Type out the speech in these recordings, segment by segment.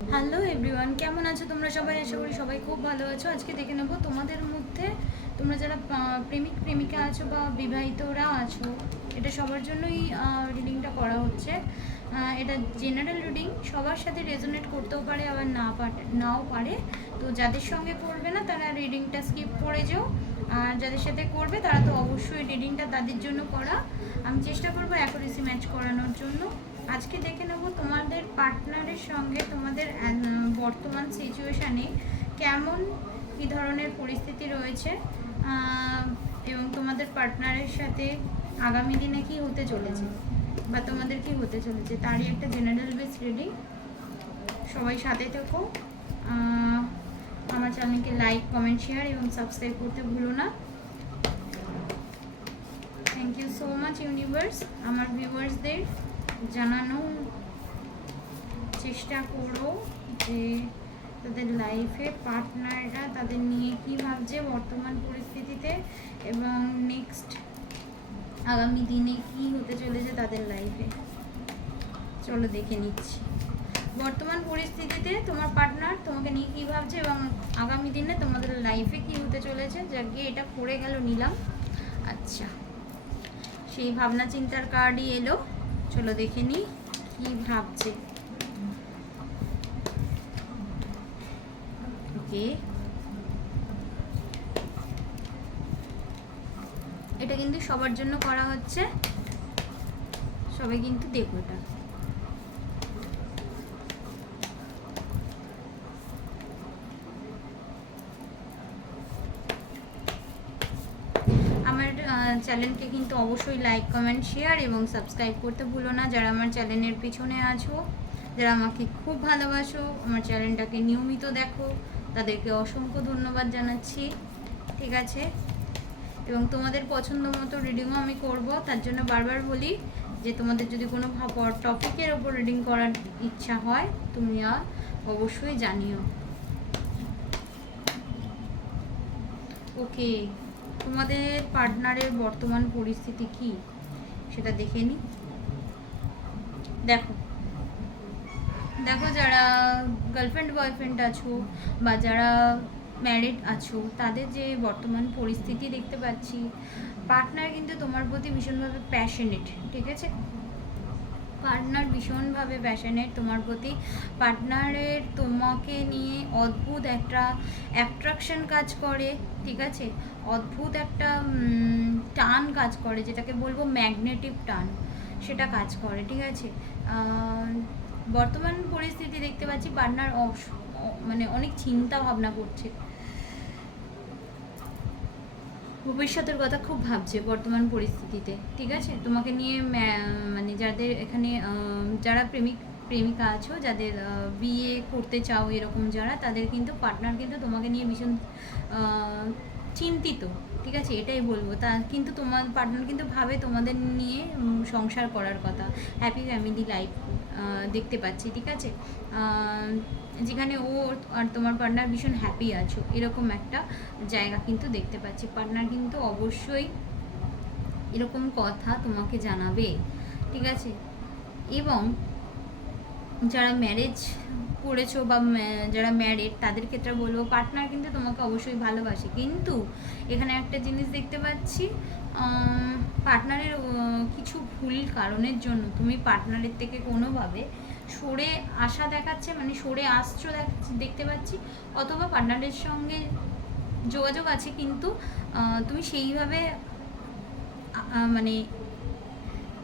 Hello everyone, কেমন আছো তোমরা সবাই? আশা করি সবাই খুব ভালো আছো। আজকে দেখে নেব তোমাদের মধ্যে তোমরা যারা প্রেমিক, প্রেমিকা আছো বা বিবাহিতরা আছো, এটা সবার জন্যই রিডিংটা করা হচ্ছে। এটা জেনারেল রিডিং সবার সাথে রেজোনেট করতেও পারে, আবার না পারে, নাও পারে। তো যাদের সঙ্গে করবে না, তারা রিডিংটা স্কিপ করে যাও। আর যাদের সাথে করবে, তারা তো অবশ্যই রিডিংটা তাদের জন্য করা। আমি চেষ্টা করব অ্যাকুরেসি ম্যাচ করানোর জন্য। আজকে দেখে নেব তোমাদের পার্টনারের সঙ্গে তোমাদের বর্তমান সিচুয়েশানে কেমন, কী ধরনের পরিস্থিতি রয়েছে এবং তোমাদের পার্টনারের সাথে আগামী দিনে কি হতে চলেছে, বা তোমাদের কি হতে চলেছে, তারই একটা জেনারেল বেস রিডিং সবাই সাথে থেকো। আমার চ্যানেলকে লাইক কমেন্ট শেয়ার এবং সাবস্ক্রাইব করতে ভুলো না। Thank you so much universe আমার ভিউয়ার্সদের জানানো চেষ্টা করো যে তাদের লাইফে পার্টনাররা তাদের নিয়ে কী ভাবছে বর্তমান পরিস্থিতিতে এবং নেক্সট আগামী দিনে কি হতে চলেছে তাদের লাইফে চলো দেখে নিচ্ছি। বর্তমান পরিস্থিতিতে তোমার পার্টনার তোমাকে নিয়ে কী ভাবছে এবং আগামী দিনে তোমাদের লাইফে কি হতে চলেছে? যাকে এটা পড়ে গেল নিলাম। আচ্ছা সেই ভাবনা চিন্তার কার্ডই এলো। চলো দেখে নিই কি ভাবছে। ওকে। এটা কিন্তু সবার জন্য করা হচ্ছে। সবাই কিন্তু দেখো এটা আমার চ্যানেলকে কিন্তু অবশ্যই লাইক কমেন্ট শেয়ার এবং সাবস্ক্রাইব করতে ভুলো না। যারা আমার চ্যানেলের পিছনে আছো, যারা আমাকে খুব ভালোবাসো, আমার চ্যানেলটাকে নিয়মিত দেখো, তাদেরকে অসংখ্য ধন্যবাদ জানাচ্ছি। ঠিক আছে? এবং তোমাদের পছন্দ মতো রিডিংও আমি করব। তার জন্য বারবার বলি যে তোমাদের যদি কোনো টপিকের ওপর রিডিং করার ইচ্ছা হয়, তুমি অবশ্যই জানিও। ওকে তোমাদের পার্টনারের বর্তমান পরিস্থিতি কি? সেটা দেখে নি। দেখো। দেখো যারা গার্লফ্রেন্ড বয়ফ্রেন্ড আছো বা যারা ম্যারিড আছো, তাদের যে বর্তমান পরিস্থিতি দেখতে পাচ্ছি পার্টনার কিন্তু তোমার প্রতি ভীষণভাবে প্যাশনেট ঠিক আছে? পার্টনার ভীষণভাবে প্যাশনেট তোমার প্রতি। পার্টনারের তোমাকে নিয়ে অদ্ভুত একটা অ্যাট্রাকশন কাজ করে, ঠিক আছে? অদ্ভুত একটা টান কাজ করে, যেটাকে বলব ম্যাগনেটিক টান, সেটা কাজ করে, ঠিক আছে? বর্তমান পরিস্থিতি দেখতে পাচ্ছি পার্টনার মানে অনেক চিন্তা ভাবনা করছে। ভবিষ্যতের কথা খুব ভাবছে বর্তমান পরিস্থিতিতে, ঠিক আছে? তোমাকে নিয়ে মানে যাদের এখানে যারা প্রেমিক, প্রেমিকা আছো, যাদের বিয়ে করতে চাও এরকম যারা, তাদের কিন্তু পার্টনার কিন্তু তোমাকে নিয়ে ভীষণ চিন্তিত, ঠিক আছে? এটাই বলব। তা কিন্তু তোমার পার্টনার কিন্তু ভাবে তোমাদের নিয়ে সংসার করার কথা। হ্যাপি ফ্যামিলি লাইফ দেখতে পাচ্ছি, ঠিক আছে? যেখানে ও আর তোমার পার্টনার ভীষণ হ্যাপি আছো, এরকম একটা জায়গা কিন্তু দেখতে পাচ্ছি। পার্টনার কিন্তু অবশ্যই এরকম কথা তোমাকে জানাবে, ঠিক আছে? এবং যারা ম্যারেজ করেছ বা যারা ম্যারিড তাদের ক্ষেত্রে বলব পার্টনার কিন্তু তোমাকে অবশ্যই ভালোবাসে। কিন্তু এখানে একটা জিনিস দেখতে পাচ্ছি পার্টনারের কিছু ভুল কারণের জন্য তুমি পার্টনারের থেকে কোনোভাবে সরে আসা দেখাচ্ছে মানে সরে আসছো দেখ- দেখতে পাচ্ছি, অথবা পার্টনারের সঙ্গে যোগাযোগ আছে কিন্তু তুমি সেইভাবে মানে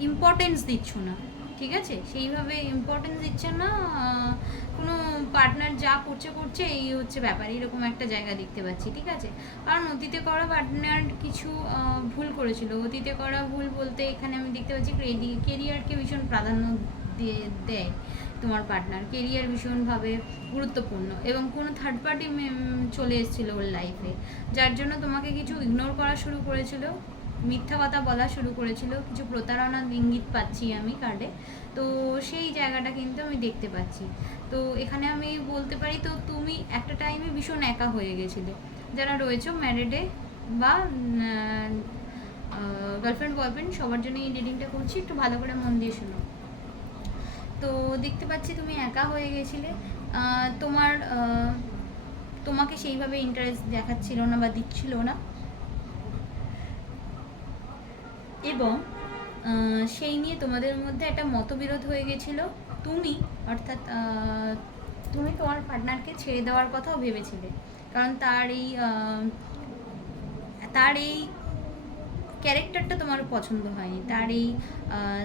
ইম্পর্টেন্স দিচ্ছ না। ঠিক আছে? সেইভাবে ইম্পর্টেন্স দিচ্ছে না কোনো পার্টনার যা করছে করছে, এই হচ্ছে ব্যাপার। এরকম একটা জায়গা দেখতে পাচ্ছি, ঠিক আছে? কারণ অতীতে করা পার্টনার কিছু ভুল করেছিল। অতীতে করা ভুল বলতে এখানে আমি দেখতে পাচ্ছি ক্রেডি কেরিয়ারকে ভীষণ প্রাধান্য দিয়ে দেয় তোমার পার্টনার কেরিয়ার ভীষণভাবে গুরুত্বপূর্ণ এবং কোনো থার্ড পার্টি চলে এসেছিল ওর লাইফে যার জন্য তোমাকে কিছু ইগনোর করা শুরু করেছিল। মিথ্যা কথা বলা শুরু করেছিল। কিছু প্রতারণার ইঙ্গিত পাচ্ছি আমি কার্ডে তো সেই জায়গাটা কিন্তু আমি দেখতে পাচ্ছি। তো এখানে আমি বলতে পারি, তো তুমি একটা টাইমে ভীষণ একা হয়ে গেছিলে। যারা রয়েছে ম্যারিডে বা গার্লফ্রেন্ড বয়ফ্রেন্ড সবার জন্য এই রিডিংটা করছি, একটু ভালো করে মন দিয়ে শোনো। তো দেখতে পাচ্ছি তুমি একা হয়ে গেছিলে। তোমার তোমাকে সেইভাবে ইন্টারেস্ট দেখাচ্ছিল না বা দিচ্ছিল না। এবং সেই নিয়ে তোমাদের মধ্যে একটা মতবিরোধ হয়ে গেছিল। তুমি, অর্থাৎ তুমি তোমার পার্টনারকে ছেড়ে দেওয়ার কথাও ভেবেছিলে। কারণ তার এই তার এই ক্যারেক্টারটা তোমার পছন্দ হয়নি। তার এই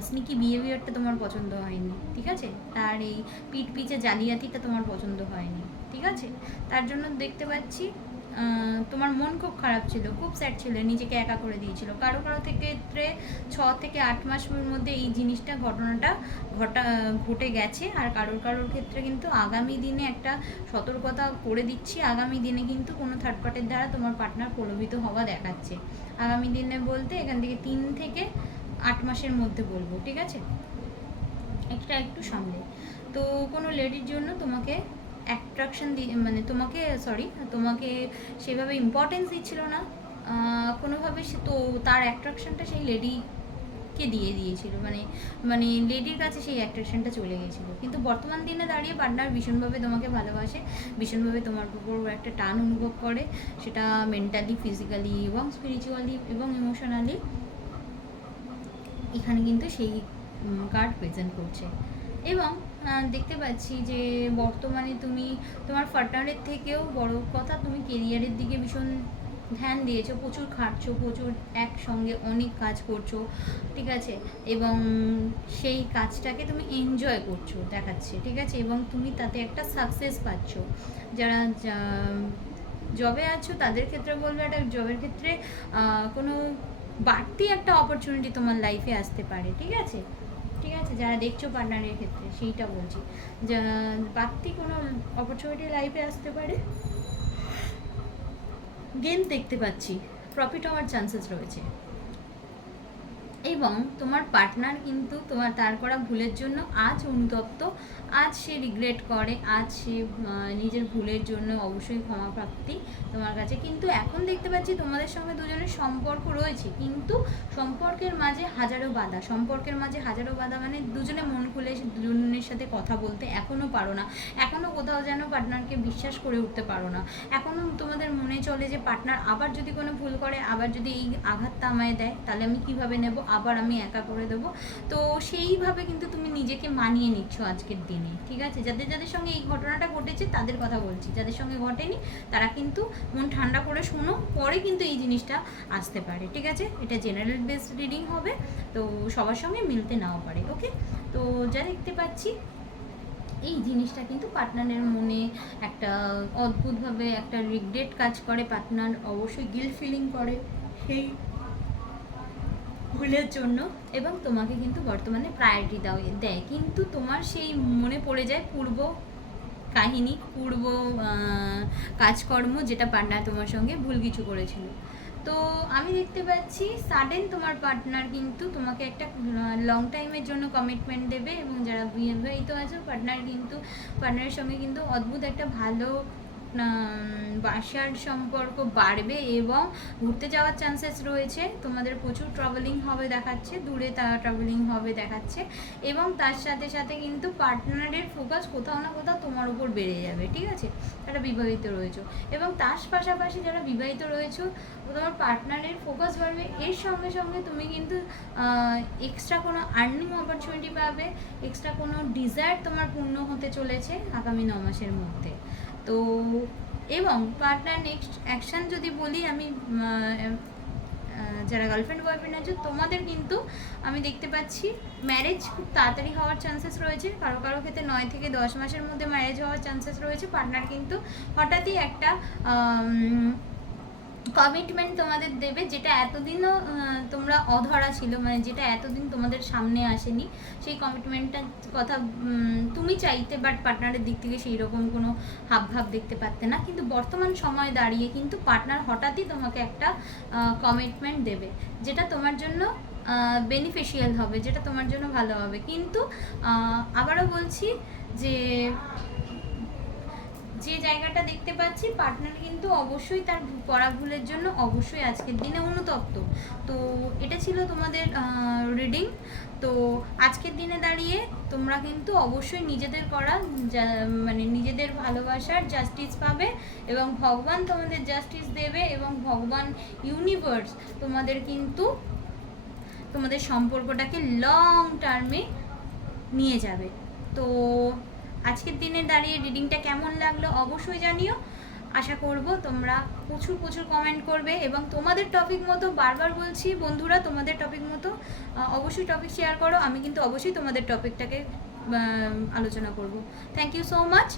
স্নিকি বিহেভিয়ারটা তোমার পছন্দ হয়নি। ঠিক আছে? তার এই পিঠ পিছে জালিয়াতিটা তোমার পছন্দ হয়নি। ঠিক আছে? তার জন্য দেখতে পাচ্ছি তোমার মন খুব খারাপ ছিল, খুব স্যাড ছিল, নিজেকে একা করে দিয়েছিল। কারও কারও থেকে ক্ষেত্রে ছ থেকে আট মাসের মধ্যে এই জিনিসটা, ঘটনাটা ঘটা, ঘটে গেছে। আর কারোর কারোর ক্ষেত্রে কিন্তু আগামী দিনে একটা সতর্কতা করে দিচ্ছি। আগামী দিনে কিন্তু কোনো থার্ড পার্টির দ্বারা তোমার পার্টনার প্রলোভিত হওয়া দেখাচ্ছে। আগামী দিনে বলতে এখান থেকে তিন থেকে আট মাসের মধ্যে বলব, ঠিক আছে? একটা একটু সামলে তো কোনো লেডির জন্য তোমাকে অ্যাট্রাকশন দিয়ে মানে তোমাকে সরি তোমাকে সেভাবে ইম্পর্টেন্স দিচ্ছিল না। কোনোভাবে সে তো তার অ্যাট্রাকশনটা সেই লেডিকে দিয়ে দিয়েছিল। মানে মানে লেডির কাছে সেই অ্যাট্রাকশনটা চলে গিয়েছিল কিন্তু বর্তমান দিনে দাঁড়িয়ে পার্টনার ভীষণভাবে তোমাকে ভালোবাসে, ভীষণভাবে তোমার উপর একটা টান অনুভব করে। সেটা মেন্টালি ফিজিক্যালি এবং স্পিরিচুয়ালি এবং ইমোশনালি এখানে কিন্তু সেই কার্ড প্রেজেন্ট করছে। এবং দেখতে পাচ্ছি যে বর্তমানে তুমি তোমার পার্টনারের থেকেও বড় কথা, তুমি কেরিয়ারের দিকে ভীষণ ধ্যান দিয়েছ, প্রচুর খাটছো, প্রচুর একসঙ্গে অনেক কাজ করছ, ঠিক আছে? এবং সেই কাজটাকে তুমি এনজয় করছ, দেখাচ্ছে, ঠিক আছে? এবং তুমি তাতে একটা সাকসেস পাচ্ছ। যারা জবে আছো, তাদের ক্ষেত্রে বলব একটা জবের ক্ষেত্রে কোনো বাড়তি একটা অপরচুনিটি তোমার লাইফে আসতে পারে, ঠিক আছে? ঠিক আছে, যারা দেখছ পার্টনারের ক্ষেত্রে, সেইটা বলছি। বাড়তি কোনো অপরচুনিটি লাইফে আসতে পারে? গেম দেখতে পাচ্ছি। প্রফিট হওয়ার চান্সেস রয়েছে। এবং তোমার পার্টনার কিন্তু তোমার তার করা ভুলের জন্য আজ অনুতপ্ত, আজ সে রিগ্রেট করে, আজ সে নিজের ভুলের জন্য অবশ্যই ক্ষমা প্রাপ্তি তোমার কাছে। কিন্তু এখন দেখতে পাচ্ছি তোমাদের সঙ্গে দুজনের সম্পর্ক রয়েছে, কিন্তু সম্পর্কের মাঝে হাজারো বাধা। সম্পর্কের মাঝে হাজারো বাধা মানে দুজনে মন খুলে দুজনের সাথে কথা বলতে এখনও পারো না। এখনও কোথাও যেন পার্টনারকে বিশ্বাস করে উঠতে পারো না। এখনও তোমাদের মনে চলে যে পার্টনার আবার যদি কোনো ভুল করে, আবার যদি এই আঘাতটা আমায় দেয়, তাহলে আমি কীভাবে নেব? আবার আমি একা করে দেবো। তো সেইভাবে কিন্তু তুমি নিজেকে মানিয়ে নিচ্ছ আজকের দিনে, ঠিক আছে? যাদের যাদের সঙ্গে এই ঘটনাটা ঘটেছে তাদের কথা বলছি। যাদের সঙ্গে ঘটেনি তারা কিন্তু মন ঠান্ডা করে শোনো, পরে কিন্তু এই জিনিসটা আসতে পারে, ঠিক আছে? এটা জেনারেল বেস রিডিং হবে, তো সবার সঙ্গে মিলতে নাও পারে ওকে তো যা দেখতে পাচ্ছি, এই জিনিসটা কিন্তু পার্টনারের মনে একটা অদ্ভুতভাবে একটা রিগ্রেট কাজ করে। পার্টনার অবশ্যই গিল্ট ফিলিং করে। সেই ভুলের জন্য এবং তোমাকে কিন্তু বর্তমানে প্রায়োরিটি দাও, দেয়। কিন্তু তোমার সেই মনে পড়ে যায় পূর্ব কাহিনী, পূর্ব কাজকর্ম যেটা পার্টনার তোমার সঙ্গে ভুল কিছু করেছিল। তো আমি দেখতে পাচ্ছি সাডেন তোমার পার্টনার কিন্তু তোমাকে একটা লং টাইমের জন্য কমিটমেন্ট দেবে এবং যারা বিবাহিত আছে পার্টনার কিন্তু পার্টনারের সঙ্গে কিন্তু অদ্ভুত একটা ভালো বাসার সম্পর্ক বাড়বে এবং ঘুরতে যাওয়ার চান্সেস রয়েছে। তোমাদের প্রচুর ট্রাভেলিং হবে দেখাচ্ছে, দূরে তারা ট্রাভেলিং হবে দেখাচ্ছে এবং তার সাথে সাথে কিন্তু পার্টনারের ফোকাস কোথাও না কোথাও তোমার উপর বেড়ে যাবে, ঠিক আছে? তারা বিবাহিত রয়েছে। এবং তার পাশাপাশি যারা বিবাহিত রয়েছে, তোমার পার্টনারের ফোকাস বাড়বে। এর সঙ্গে সঙ্গে তুমি কিন্তু এক্সট্রা কোনো আর্নিং অপরচুনিটি পাবে এক্সট্রা কোনো ডিজায়ার তোমার পূর্ণ হতে চলেছে আগামী ন মাসের মধ্যে। তো, এবং পার্টনার নেক্সট অ্যাকশন যদি বলি, আমি যারা গার্লফ্রেন্ড বয়ফ্রেন্ড আছে, তোমাদের কিন্তু আমি দেখতে পাচ্ছি ম্যারেজ খুব তাড়াতাড়ি হওয়ার চান্সেস রয়েছে। কারও কারও ক্ষেত্রে নয় থেকে দশ মাসের মধ্যে ম্যারেজ হওয়ার চান্সেস রয়েছে। পার্টনার কিন্তু হঠাৎই একটা কমিটমেন্ট তোমাদের দেবে, যেটা এতদিনও তোমরা অধরা ছিল মানে যেটা এতদিন তোমাদের সামনে আসেনি, সেই কমিটমেন্টটার কথা তুমি চাইতে বাট পার্টনারের দিক থেকে সেই রকম কোনো হাবভাব দেখতে পারতে না। কিন্তু বর্তমান সময় দাঁড়িয়ে কিন্তু পার্টনার হঠাৎই তোমাকে একটা কমিটমেন্ট দেবে, যেটা তোমার জন্য বেনিফিশিয়াল হবে, যেটা তোমার জন্য ভালো হবে। কিন্তু আবারও বলছি যে যে জায়গাটা দেখতে পাচ্ছি পার্টনার কিন্তু অবশ্যই তার করা ভুলের জন্য অবশ্যই আজকের দিনে অনুতপ্ত। তো এটা ছিল তোমাদের রিডিং তো আজকের দিনে দাঁড়িয়ে তোমরা কিন্তু অবশ্যই নিজেদের করা মানে নিজেদের ভালোবাসার জাস্টিস পাবে এবং ভগবান তোমাদের জাস্টিস দেবে এবং ভগবান ইউনিভার্স তোমাদের কিন্তু, তোমাদের সম্পর্কটাকে লং টার্মে নিয়ে যাবে। তো আজকের দিনে দাঁড়িয়ে রিডিংটা কেমন লাগল অবশ্যই জানিও। আশা করব তোমরা প্রচুর প্রচুর কমেন্ট করবে এবং তোমাদের টপিক মতো বারবার বলছি, বন্ধুরা তোমাদের টপিক মতো অবশ্যই টপিক শেয়ার করো। আমি কিন্তু অবশ্যই তোমাদের টপিকটাকে আলোচনা করব। Thank you so much